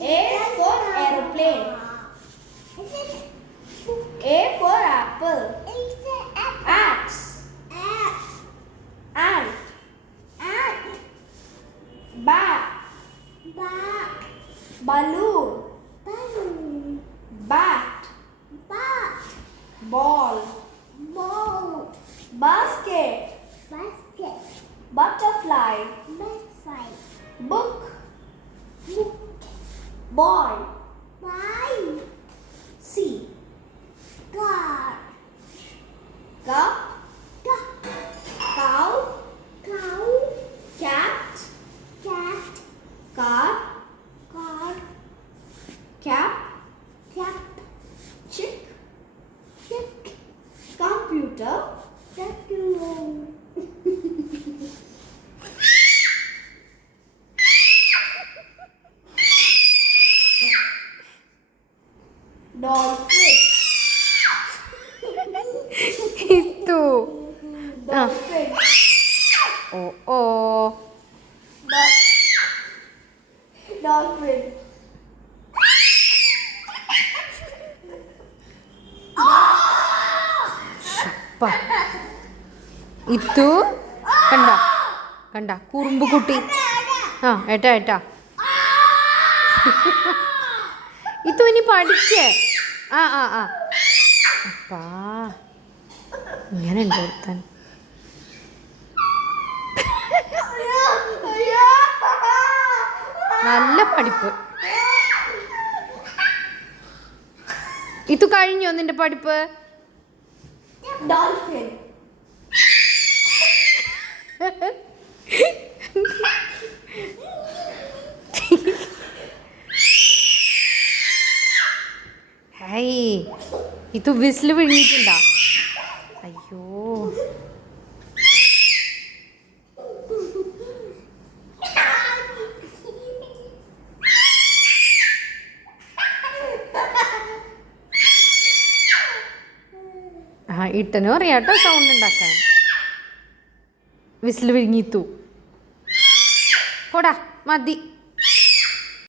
A for aeroplane. A for apple. Axe. Ant. Bat. Balloon. Bat. Ball. Basket. Butterfly. Book. Boy. C. Cup. Cow. Cat. Car. Cap. Chick. Computer. Dolphin. Itu. Dolphin. Oh. Dolphin. Siapa? Itu kanda kurumbu kuട്ടി. ഏട്ടാ itu ഇനി പഠിക്കേ. അപ്പാ ഇങ്ങനെ ഉണ്ട് ഒരുത്തൻ. നല്ല പഠിപ്പ്. ഇത് കഴിഞ്ഞോ നിന്റെ പഠിപ്പ്? Dolphin. ഹേയ് ഇത് വിസിൽ വിഴുങ്ങിയിട്ടുണ്ടാ? അയ്യോ ഇട്ടനും അറിയാട്ടോ സൗണ്ട് ഉണ്ടാക്കാൻ. വിസിൽ വിഴുങ്ങിത്തു. പോടാ മതി.